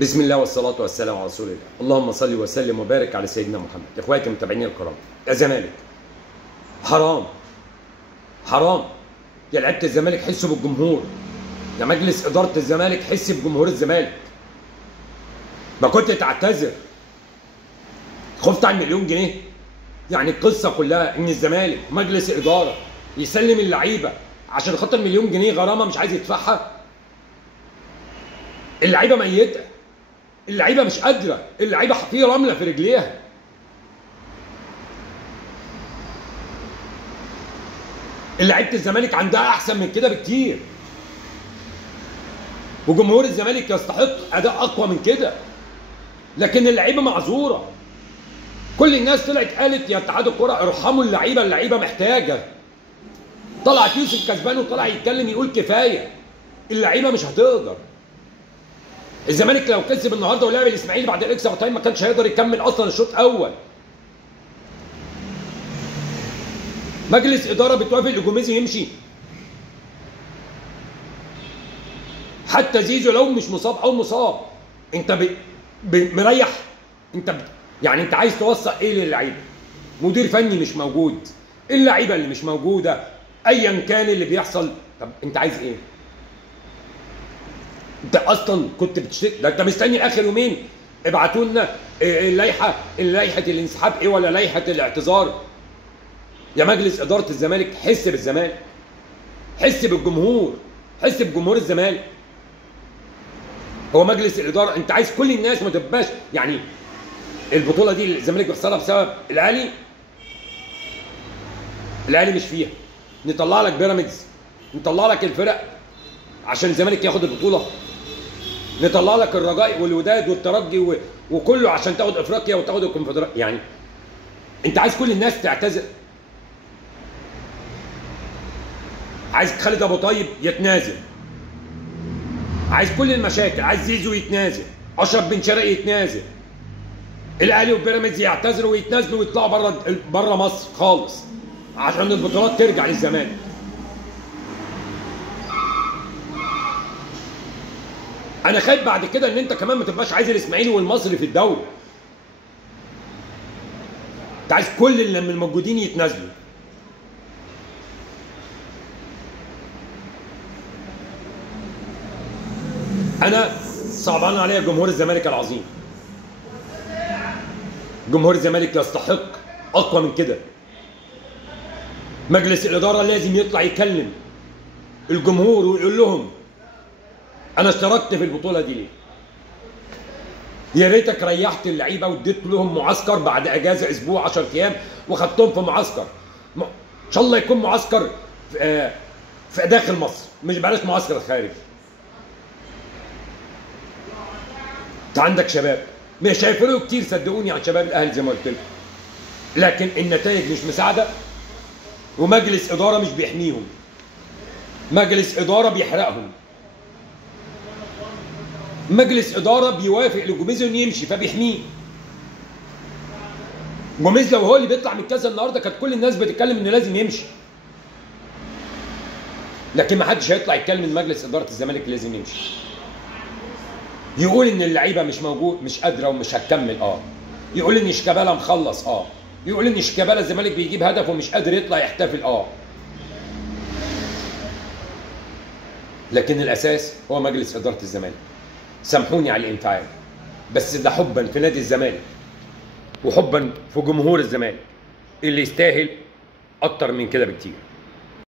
بسم الله والصلاة والسلام على رسول الله. اللهم صل وسلم وبارك على سيدنا محمد. اخواتي المتابعين الكرام، يا زمالك حرام حرام، يا لعيبة الزمالك حسوا بالجمهور، يا مجلس إدارة الزمالك حس بجمهور الزمالك. ما كنت تعتذر، خفت عن مليون جنيه. يعني القصة كلها إن الزمالك مجلس إدارة يسلم اللعيبة عشان خاطر مليون جنيه غرامة مش عايز يدفعها. اللعيبة ميتة، اللعيبه مش قادره، اللعيبه في رمله في رجليها. لعيبه الزمالك عندها احسن من كده بكتير، وجمهور الزمالك يستحق اداء اقوى من كده، لكن اللعيبه معذوره. كل الناس طلعت قالت يا اتحاد الكره ارحموا اللعيبه، اللعيبه محتاجه. طلعت يوسف كسبان وطلع يتكلم يقول كفايه، اللعيبه مش هتقدر. الزمالك لو كسب النهارده ولعب الاسماعيلي بعد الاكسترا تايم ما كانش هيقدر يكمل اصلا الشوط الاول. مجلس اداره بتوافق لجوميزي يمشي، حتى زيزو لو مش مصاب او مصاب انت مريح. يعني انت عايز توصل ايه للعيبه؟ مدير فني مش موجود، اللعيبه اللي مش موجوده، ايا كان اللي بيحصل. طب انت عايز ايه؟ انت اصلا كنت بتشتكي، ده انت مستني اخر يومين ابعتوا لنا لائحه الانسحاب ايه ولا لائحه الاعتذار. يا مجلس اداره الزمالك حس بالزمالك، حس بالجمهور، حس بجمهور الزمالك. هو مجلس الاداره انت عايز كل الناس ما تبقاش يعني البطوله دي الزمالك بيخسرها بسبب الاهلي مش فيها. نطلع لك بيراميدز، نطلع لك الفرق عشان الزمالك ياخد البطوله، نطلع لك الرجاء والوداد والترجي وكله عشان تاخد افريقيا وتاخد الكونفدراليه. يعني انت عايز كل الناس تعتذر، عايز خالد ابو طيب يتنازل، عايز كل المشاكل، عايز زيزو يتنازل، اشرف بن شرقي يتنازل، الاهلي وبيراميدز يعتذروا ويتنازلوا ويطلعوا بره مصر خالص عشان البطولات ترجع للزمالك. انا خايف بعد كده ان انت كمان ما تبقاش عايز الاسماعيلي والمصري في الدوري. انت عايز كل اللي من الموجودين يتنازلوا. انا صعبان عليا جمهور الزمالك العظيم. جمهور الزمالك يستحق اقوى من كده. مجلس الاداره لازم يطلع يكلم الجمهور ويقول لهم انا اشتركت في البطوله دي ليه؟ يا ريتك ريحت اللعيبه واديت لهم معسكر بعد اجازه اسبوع 10 ايام وخدتهم في معسكر. ان شاء الله يكون معسكر في داخل مصر، مش بلاش معسكر خارجي. انت عندك شباب مش هيفرقوا كتير صدقوني عن شباب الاهلي زي ما قلت لكم، لكن النتائج مش مساعده ومجلس اداره مش بيحميهم، مجلس اداره بيحرقهم، مجلس اداره بيوافق لجوميز انه يمشي فبيحميه. جوميز لو هو اللي بيطلع من الكاس النهارده كانت كل الناس بتتكلم انه لازم يمشي، لكن ما حدش هيطلع يتكلم من مجلس اداره الزمالك لازم يمشي. يقول ان اللعيبه مش موجود، مش قادره ومش هتكمل، يقول ان شيكابالا مخلص، يقول ان شيكابالا الزمالك بيجيب هدف ومش قادر يطلع يحتفل، لكن الاساس هو مجلس اداره الزمالك. سامحوني على الانفعال، بس ده حبا في نادي الزمالك وحبا في جمهور الزمالك اللي يستاهل اكتر من كده بكتير.